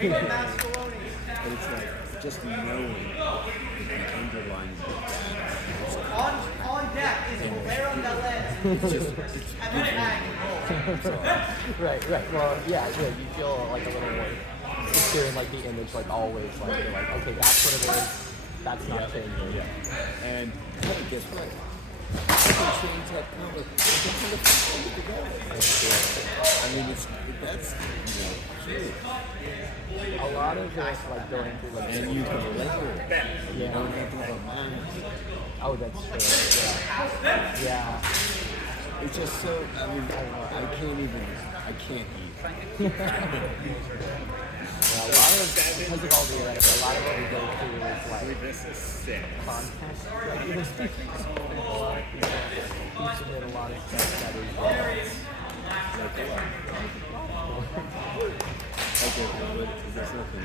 But it's like just knowing that the underlying On deck is Bolero Galette. it's just it's Right. Well, yeah, you feel like a little more secure in like the image, like always, like you're like, okay, that's what it is. That's not changing. Yeah. And hey, guess what? You can change that color. It's kind of fun together. I mean, that's true. A lot of it, like going through like. And you can layer it. You Yeah. don't have to have a mind. Oh, that's true. Yeah. It's just so. I mean, I can't eat. Yeah, a lot of because of all the a lot of what we go through is like This is sick. content. Like even speaking to a lot of people, we submit a lot of stuff that is Okay, but there's nothing.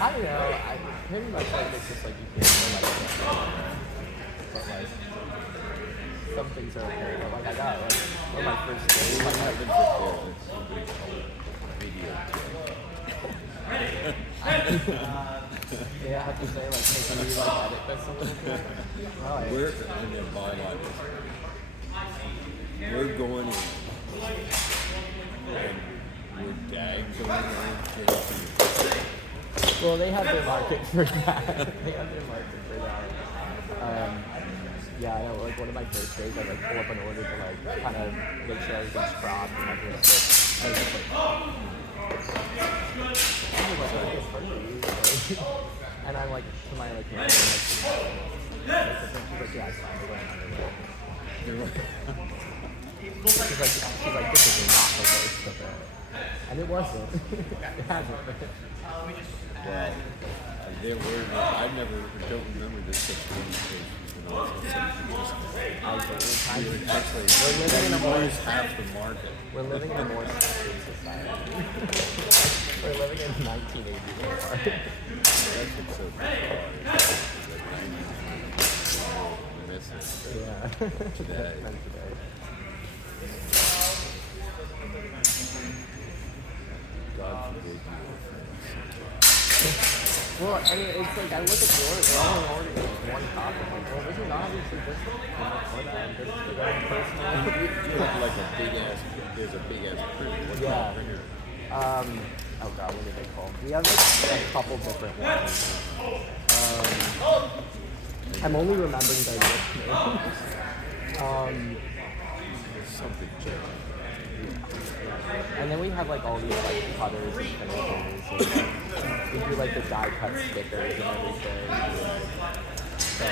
I don't know. I pretty much like it's just like you feel like, but like some things are okay. But like I got like one of my first days, like I yeah, I have to say like hey, can you like edit this a little bit? Right. We're in the biological. We're going in. And we're dags on Well, they have their market for that. Yeah, I know. Like one of my first days, I like pull up an order to like kind of make sure everything's cropped and like this. I was just like, and I'm like to my like manager, she's like, yeah, it's fine. We're going underwear. She's like, this is not the worst of it. And it wasn't. It hasn't. Well, I don't remember this situation. We're living in a more half the market. We're living in a more structured society. We're living in 1984. That's what's so bizarre. Yeah. Today. God forbid you. Well, I mean, it's like I look at the order, we're only ordering one copy. I'm like, well, this is obviously just very personal. You have like a big ass. There's a big ass printer. What kind of printer? Oh god, what are they called? We have like a couple different ones. I'm only remembering their list names. Something German. And then we have like all these like cutters and finishers. And, like, we do like the die cut stickers and everything. So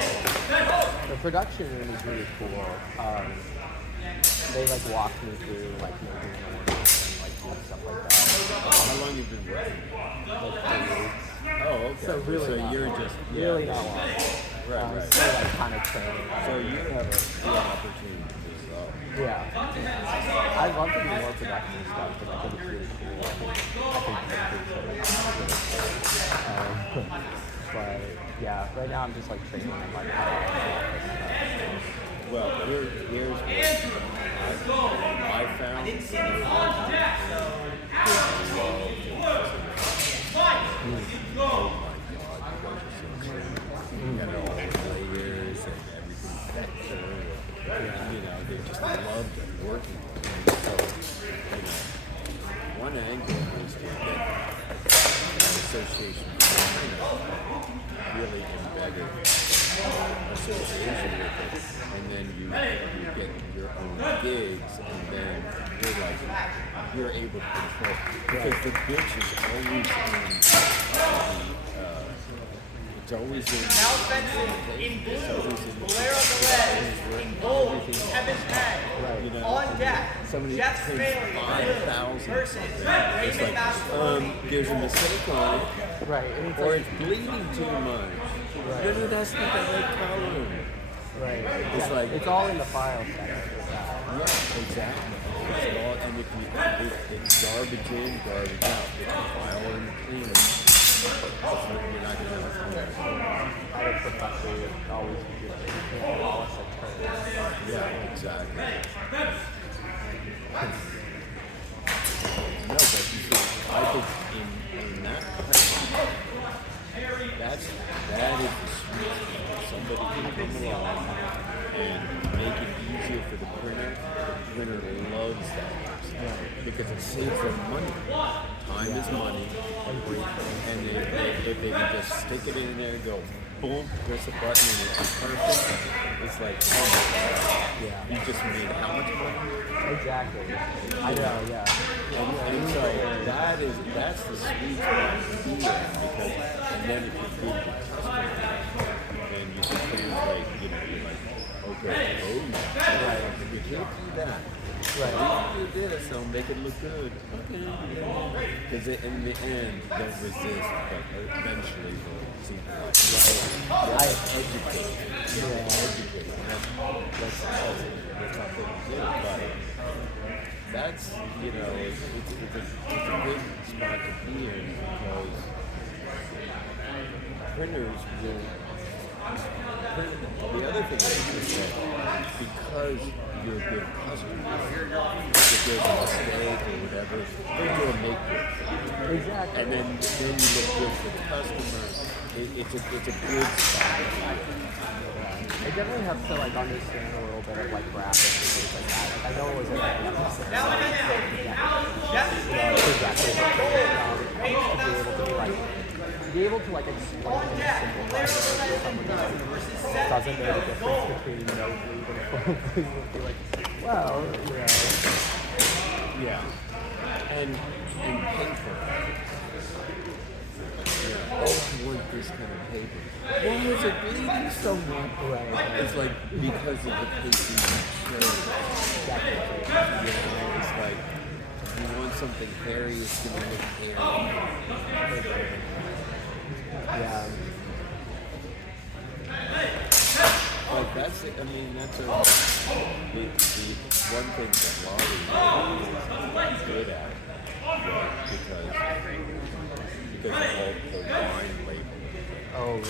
the production room is really cool. They like walk me through like making an order and like doing stuff like that. How long you been working? Like 3 weeks. Oh, okay. So really, so not you're long. just really not long. Right. Still like kind of training. So you have the opportunity to do so. Yeah. I'd love to do more production stuff because I think it's really cool. But yeah, right now I'm just like training in like Well, here's what I found. Oh my God, you guys are so crazy. You got all the layers and everything texture. They just loved working with me. So, one angle is to get an association with really embedded association with it, and then you get your own gigs, and then you're able to control, because the bitch is always it's always in Bolero Galette. In gold. Kevin Peg. On deck. Jeff Smaley. 5,000 versus it's Raymond Mascoloni. like there's a mistake on it, right. And it's or like, it's bleeding too much. Right. No, that's not the right color. right. It's like it's all in the file setup. yeah, exactly. It's all, and if it's garbage in, garbage out. If you file in clean, you're not gonna have a I would professor would always be good. You can't polish a turn. yeah, exactly. No, but you see, I think in that that is the sweet spot. Somebody can come along and make it easier for the printer. The printer loves that because it saves them money. Time is money, and if they can just stick it in there, go boom, press a button, and it's perfect. It's like, oh my god, you just made how much money? Exactly. I know, yeah. And so that's the sweet spot to be in, because, and then if you're good with customers, then you can translate, you're like, okay, we can't do that. Right. We do this, so make it look good. Okay, because in the end, they'll resist, but eventually they'll see right. Educate. Educate. That's not what we do, but that's, it's a good spot to be in, because printers will. The other thing is that because you're a good customer, if there's a mistake or whatever, they'll do a make good. Exactly. And then you look good for the customer. It's a good spot. I definitely have to like understand a little bit of like graphics and things like that. Like, I know it was a to be able to like explain in a simple way to someone who doesn't know the difference between nosebleed and full bleed would be like, well, Yeah. And paper. Oh, I want this kind of paper. Why is it bleeding so much? Right. It's like because of the paper you chose. It's like you want something hairy, it's going to look hairy. Yeah. Like that's the one thing that Lolly is good at, because the line label. Oh, right.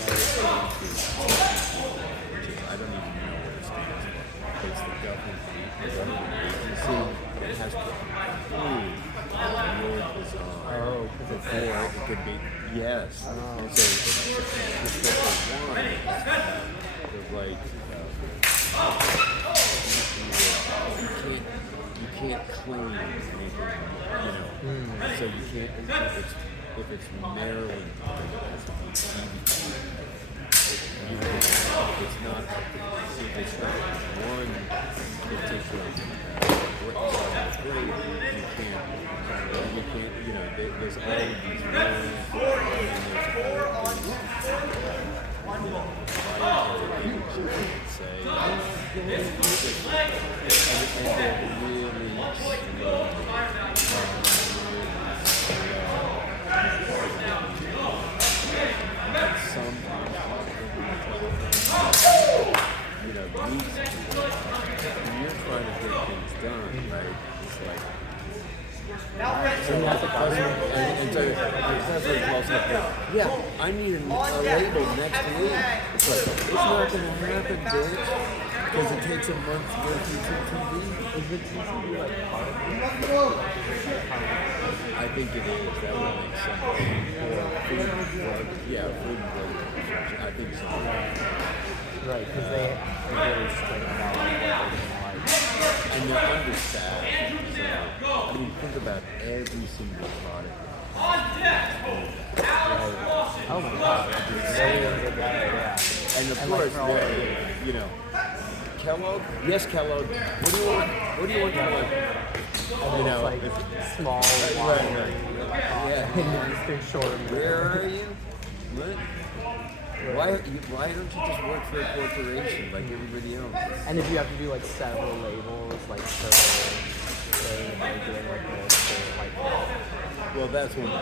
Which is, I don't even know what it stands for. It's the government agency. It has to approve your design. Oh, because it's Or it could be, yes. Oh. And so, the special one has to have the right, you can't claim anything, So you can't, if it's Maryland, it has to be it's not one particular grade, you can't, there's all of these rules, and they're really slow. When you're trying to get things done, right? It's like, and so it says it close up there. Yeah, I need a label next week. It's like, it's not going to happen, bitch, because it takes a month to go through TV. Is it TCB like part of it? I think it is. That would make sense. Or food and drug. Yeah, food and drug. I think so. Right, because they are really strict about what they're going to like. And they're understaffed. So, think about every single product. Right. Oh my god. And of course, Kellogg? Yes, Kellogg. What do you want? What do you want, Kellogg? It's like small, watery, short. Where are you? What? Why don't you just work for a corporation like everybody else? And if you have to do like several labels, like for doing like this, or like. Well, that's one of the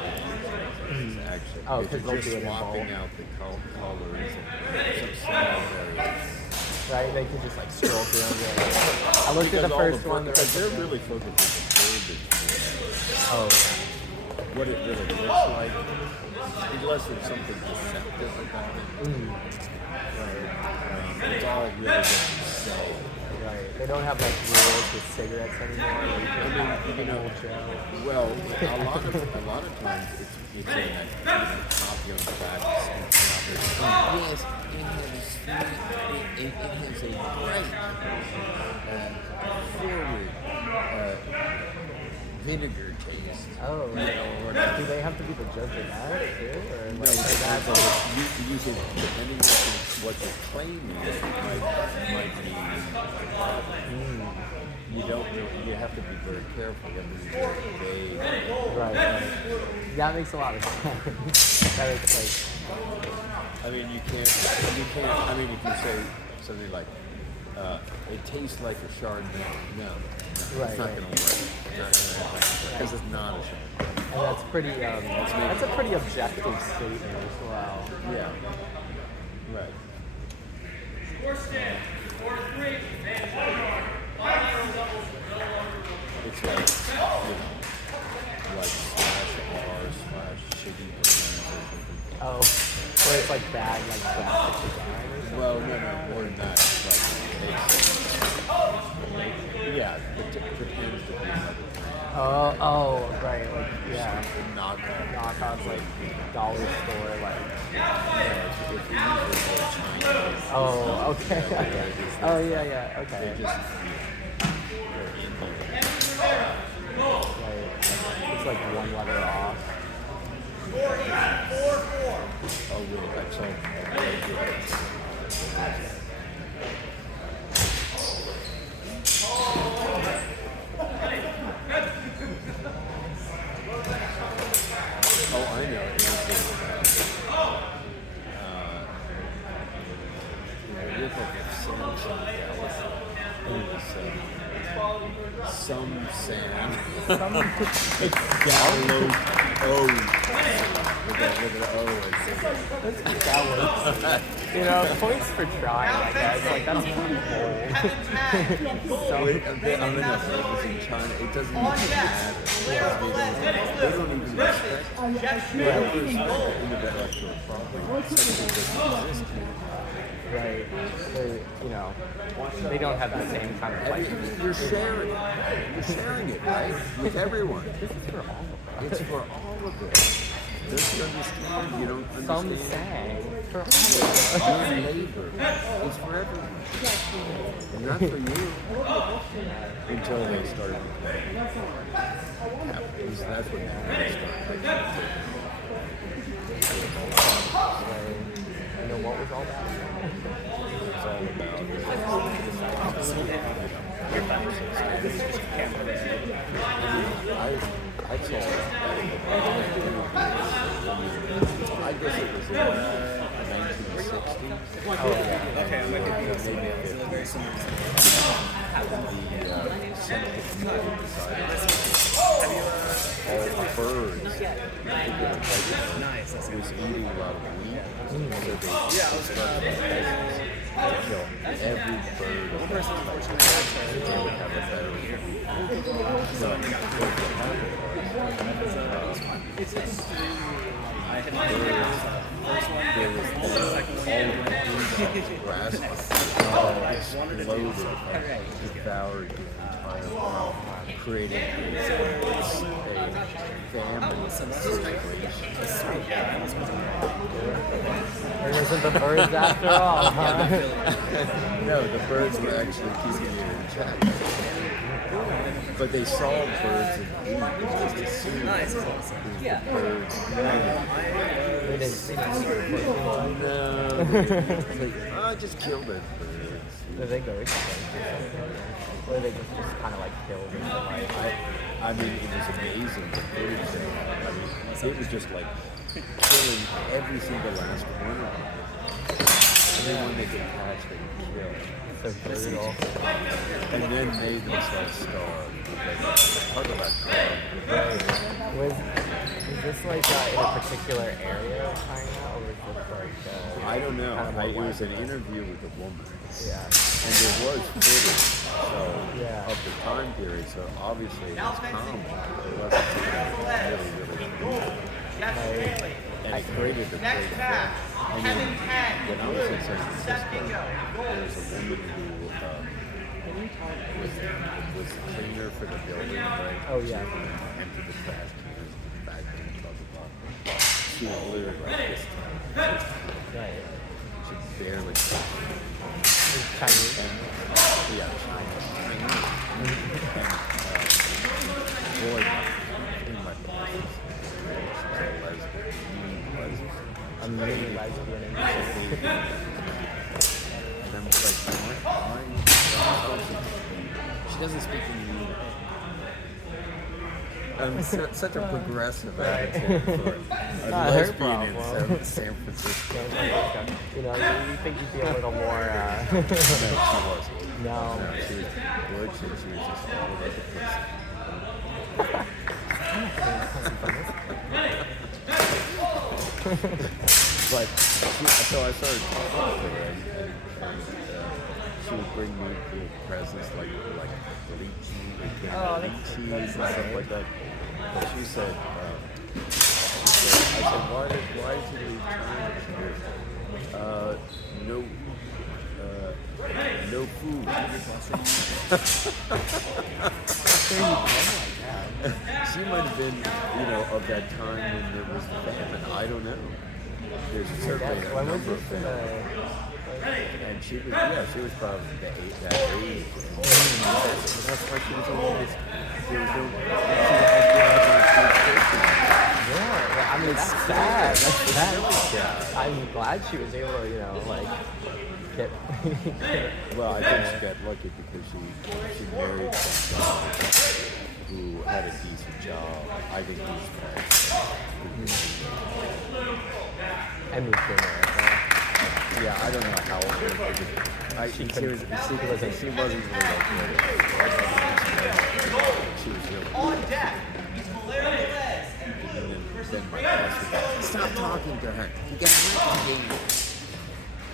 things, actually. Oh, because they'll just do it in swapping bulk. out the colors and some small variations. Right, they could just like scroll through and go. I looked at the first one. Because they're really focused on the verbiage. Oh. What it really looks like, unless there's something deceptive about it. It's all really what you say. Right. They don't have like rules with cigarettes anymore. Well, a lot of times it's in that copy on the back, Yes, it has a bright, forward vinegar taste. Oh, right. Do they have to be the judge of that too, or No, like but that's you can, depending on what your claim is, might be the problem. You don't really, you have to be very careful. You have to be very vague. right. That makes a lot of sense. That is like, I mean, you can't, I mean, if you say something like, it tastes like a Chardonnay, no, Right, it's not right. going to work. Because it's not a Chardonnay. and that's pretty. That's a pretty objective statement as well. Yeah, right. It's like, like /r/chicken burgers or something. Oh, where it's like bad, like graphic design or something. Well, no, more than that. Like, yeah, it pretends to be another Oh, right, like yeah, knockoff. knockoffs like dollar store, like. It's usually more Chinese. Oh, okay. Yeah, Oh yeah, okay. They just, they're Indian. Right. It's like one letter off. Oh, really? That's all. Oh, I know. It was it was like a Samsung Galaxy. It was some Sam. Download O. With an O. That works. You know, points for trying, I guess. Like that's pretty bold. Wait, I'm enough. It was in China. It doesn't even matter. They don't even respect. They don't respect intellectual property. Something that doesn't exist here. Right. You know, they don't have that same kind of like. You're sharing it. You're sharing it, right? With everyone. This is for all of us. It's for all of us. Don't you understand? You don't understand. Some say for all of us. Your neighbor is for everyone. And not for you. Until they started becoming capitalists. That's when they started. You know what was all that? It's all about I saw it. I guess it was in the 1960s. Oh yeah. Okay, I'm like thinking of somebody else. They look very similar. The Senate committee decided all the birds that were pregnant Nice. That's was eating a lot of wheat. So they Yeah, I was started to kill every bird. one person unfortunately They would have a better wheat. So what happened it's extremely. I had first one. there was all of the grasshoppers exploded and devoured the entire world, creating a famine situation. It wasn't the birds after all, huh? No, the birds were actually keeping it in check. But they saw birds and just assumed Nice. it was the birds. They didn't No, it's like, oh, just kill those birds. Did they go extinct? Or they just kind of like killed them? I mean, it was amazing. The birds they had. I mean, it was just like killing every single last one of them. Everyone they could catch, they could kill. So brutal. And then made themselves starve. Talk about starve. Was this like in a particular area of China, or was this like? I don't know. kind of It was an interview with a woman. Yeah. And there was footage Yeah. of the time period, so obviously it was common. It wasn't really and it created a great effect. And then when I was in San Francisco, there was a woman who was the cleaner for the building, right? Oh, yeah. She emptied the trash cans, back in, blah, blah, blah. She was literally like this. Right. She barely It's Chinese. yeah, boy, in my she's a lesbian. A mini lesbian. And I'm like, why? She doesn't speak English. Such a progressive attitude for a Not her lesbian problem. in San Francisco. You know, you think you'd be a little more, No, she wasn't. no. No, she was gorgeous. She was just all over the place. But so I started talking to her, and she would bring me cool presents like lychee, Oh, lychee and that's stuff nice. like that. But she said, I said, why did you leave China? She goes, no food. She might have been, of that time when there was famine. I don't know. There's certainly a When was number of this? things. And she was probably that age. That's why she was always, there was no, Yeah, I mean, that's sad. That's sad. I'm glad she was able to, get. well, I think she got lucky because she married some guy who had a decent job. I think he's nice. I moved to America. Yeah, I don't know how old she was. She wasn't really like she was really. On deck, he's Valeria Les. And then my boss was like, stop talking to her. You get a game.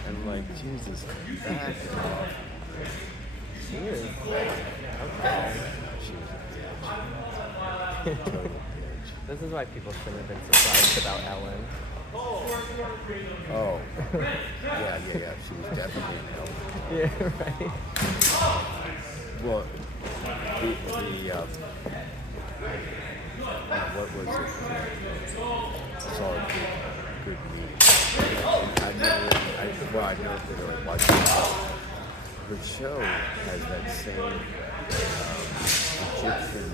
And I'm like, Jesus, back off. She is. Okay. She was a bitch. Total bitch. This is why people shouldn't have been surprised about Ellen. Oh. Yeah. She was definitely an elf. Yeah, right. Well, what was it? Saw a good meeting. I know that they're like watching the show has that same Egyptian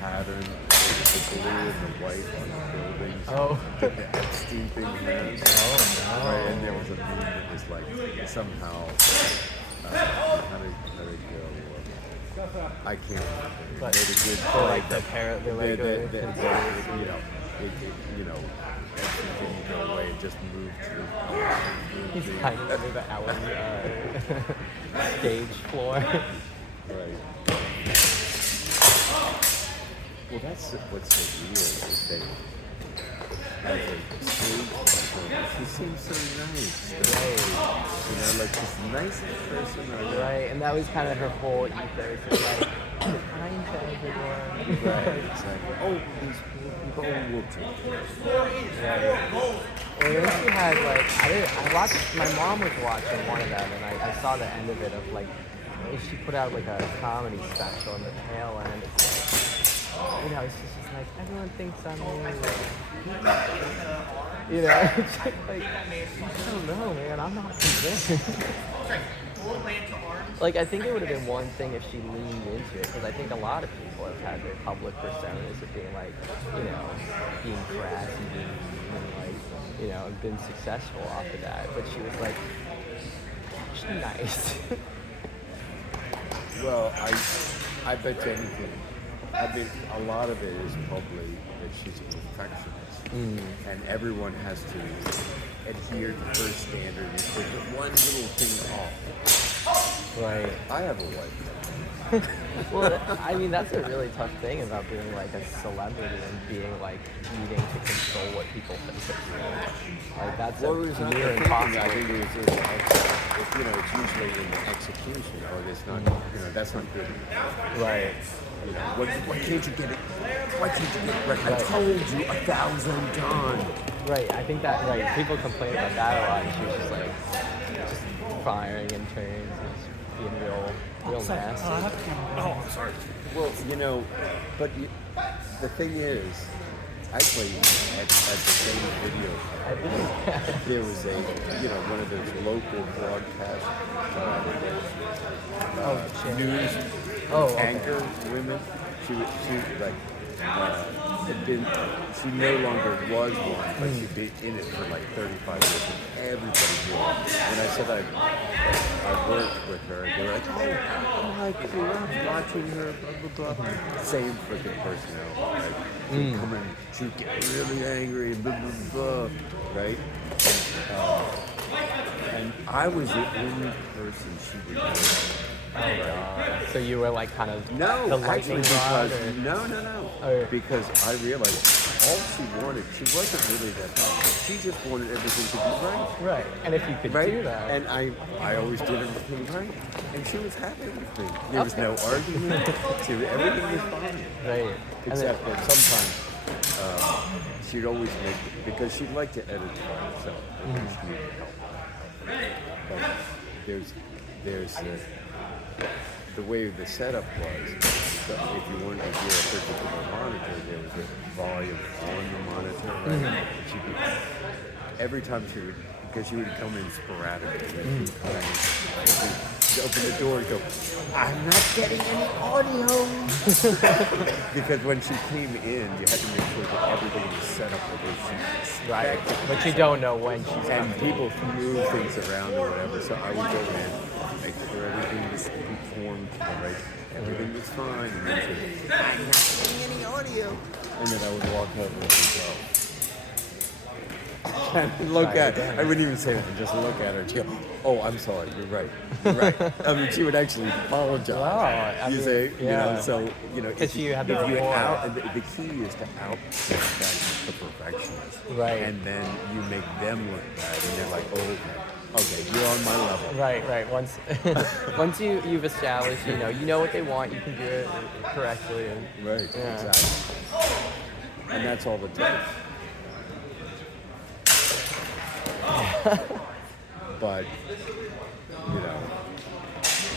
pattern with the blue and the white on the buildings. Oh. That the Epstein thing has. Oh, no. Right, and there was a meme that was like somehow how to go. I can't remember. But Made a good for like the that Epstein didn't go away and just moved to He's hiding under the Ellen stage floor. right. Well, that's what's so weird is that as a stage performer, she seems so nice. Right. Like this nicest person I know. Right, and that was kind of her whole ethos. It's like, kind to everyone. Right, exactly. Oh, these poor people will take care. And then she had my mom was watching one of them, and I saw the end of it of like, she put out like a comedy special in the tail end. It's like, it's just like, everyone thinks I'm really, it's just like, I don't know, man, I'm not convinced. Like, I think it would have been one thing if she leaned into it, because I think a lot of people have had their public personas of being like, being crass and being mean and and been successful off of that. But she was like, she's nice. Well, I bet you anything. I mean, a lot of it is probably that she's a perfectionist, and everyone has to adhere to her standard. If there's one little thing off, Right. I have a wife. Well, I mean, that's a really tough thing about being like a celebrity and being like needing to control what people think of you. Like that's Well, it's not near the thinking. impossible. I think it's usually in the execution, or it's not. That's not good. Right. Why can't you get it? Why can't you get it right? I told you 1,000 times. Right. I think that people complain about that a lot. And she was just like firing in turns and just being real nasty. Oh, I'm sorry. Well, but the thing is, Actually, at the same video, there was one of those local broadcast news anchor women. She like had been. She no longer was one, but she'd been in it for like 35 years, and everybody knew her. And I said I worked with her, and they were like, oh my God, watching her, blah blah blah. Same freaking personality, right? She'd come in, she'd get really angry, and blah blah blah, right? And I was the only person she would know. Oh God. So you were like kind of No, the actually, lightning rod? because Or? no, Or- because I realized all she wanted, she wasn't really that bad. She just wanted everything to be right. Right. And if you could Right? do that. And I always did everything right. And she was happy with me. There was no argument. Everything was fine. Right. Except that sometimes she'd always make, because she'd like to edit by herself. She needed help. But there's the way the setup was, so if you wanted to hear a particular monitor, there was a volume on the monitor, right? And she'd be, every time because she would come in sporadically, right? She'd open the door and go, I'm not getting any audio. Because when she came in, you had to make sure that everything was set up the way she Right. expected. But you don't know when she's And coming. people move things around or whatever, so I would go in, make sure everything was conformed to the right, everything was fine, and then she'd, I'm not getting any audio. And then I would walk over and go. And look at her. I wouldn't even say anything, just look at her and she'd go, oh, I'm sorry, you're right. You're right. I mean, she would actually apologize. Wow, I you mean, say, yeah. so, 'Cause you had the if you rapport. the key is to out-perfect the perfectionist. Right. And then you make them look bad, and they're like, oh, okay, you're on my level. Right. Once you've established, you know what they want, you can do it correctly. And, Right, Yeah. exactly. And that's all it takes. But,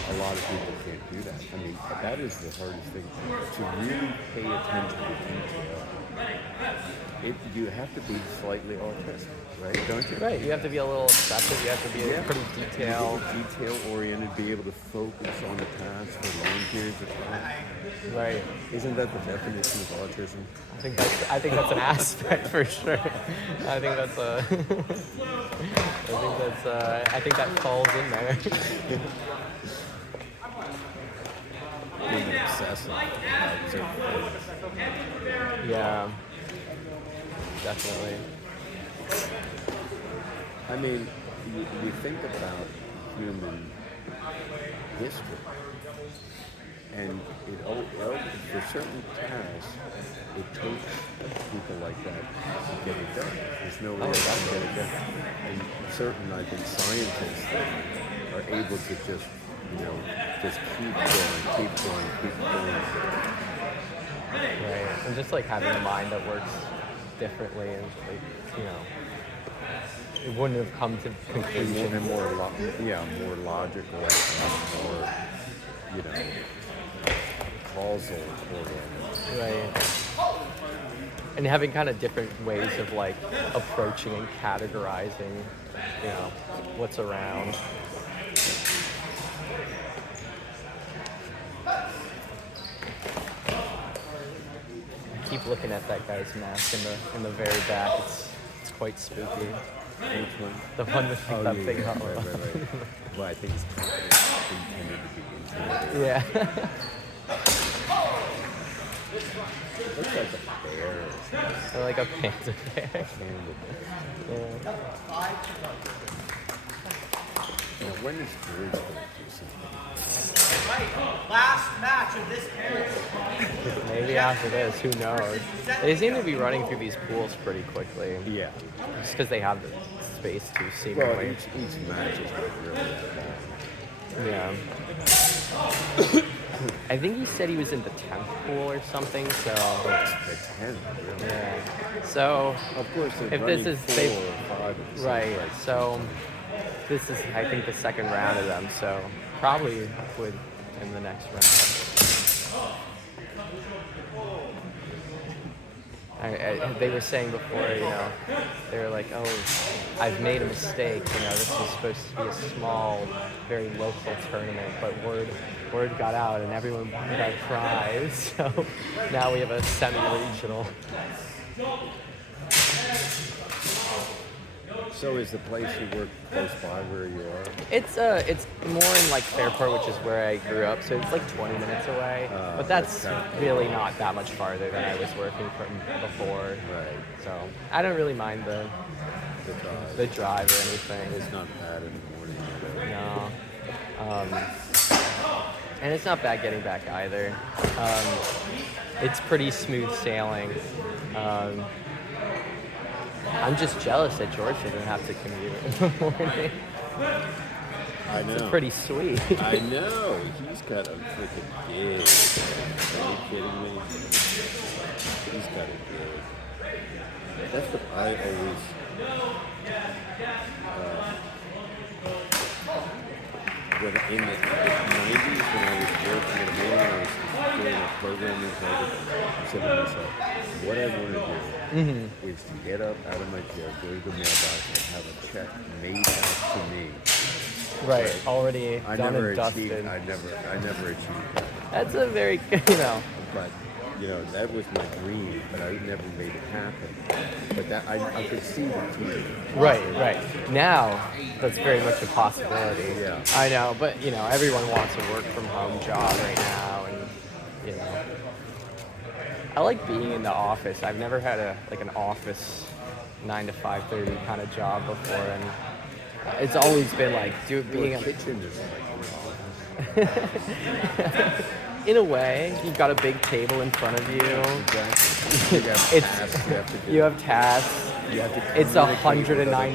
a lot of people can't do that. I mean, that is the hardest thing, to really pay attention to detail. You have to be slightly autistic, right? Don't you? Right. You have to be a little obsessive. You have to be pretty detailed. Detail-oriented, be able to focus on the task for long periods of time. Right. Isn't that the definition of autism? I think that's an aspect for sure. I think that falls in there. Being obsessive about certain things. Yeah. Definitely. I mean, you think about human history, and for certain tasks, it takes people like that to get it done. There's no way to get it done. And certain, I think, scientists are able to just keep going. Right. And just like having a mind that works differently and it wouldn't have come to conclusion. And more logical, more, causal oriented. Right. And having kind of different ways of like approaching and categorizing, what's around. I keep looking at that guy's mask in the very back. It's quite spooky. Which one? The one with that big yeah, hollow. right. Well, I think it's intended to be intimidating. Yeah. It looks like a bear or something. Or like a panda bear. Yeah. Now, when is George going to do something? Right, last match of this pool. Maybe after this, who knows? They seem to be running through these pools pretty quickly. Yeah. Just because they have the space to Well, seemingly. each match is not really that long. Yeah. I think he said he was in the 10th pool or something, so. It's 10, really. Yeah. So, Of course, they're if running this is. 4 They, or 5 of the same right, race. so. This is, I think, the second round of them, so probably would in the next round. They were saying before, they were like, oh, I've made a mistake. This was supposed to be a small, very local tournament, but word got out and everyone wanted our prize. So now we have a semi-regional. So is the place you work close by where you are? It's more in like Fairport, which is where I grew up, so it's like 20 minutes away. But that's really not that much farther than I was working from before. Right. So I don't really mind the drive or anything. It's not bad in the morning. No. And it's not bad getting back either. It's pretty smooth sailing. I'm just jealous that George didn't have to commute in the morning. I know. It's pretty sweet. I know. He's got a freaking gig. Are you kidding me? He's got a gig. That's what I always. When in the 90s, when I was working at a mill and I was doing a programming project, I said to myself, what I want to do is to get up out of my chair, go to the mailbox, and have a check made out to me. Right, already I done never and dusted. I never achieved that. That's a very, But that was my dream, but I never made it happen. But that I could see the team. Right. Now, that's very much a possibility. Yeah. I know, but everyone wants a work from home job right now, and I like being in the office. I've never had an office 9 to 5:30 kind of job before, and it's always been like being a a kitchen is like an office. in a way, you've got a big table in front of you. Exactly. You have tasks you have to do. You have tasks. You have to It's communicate with other 190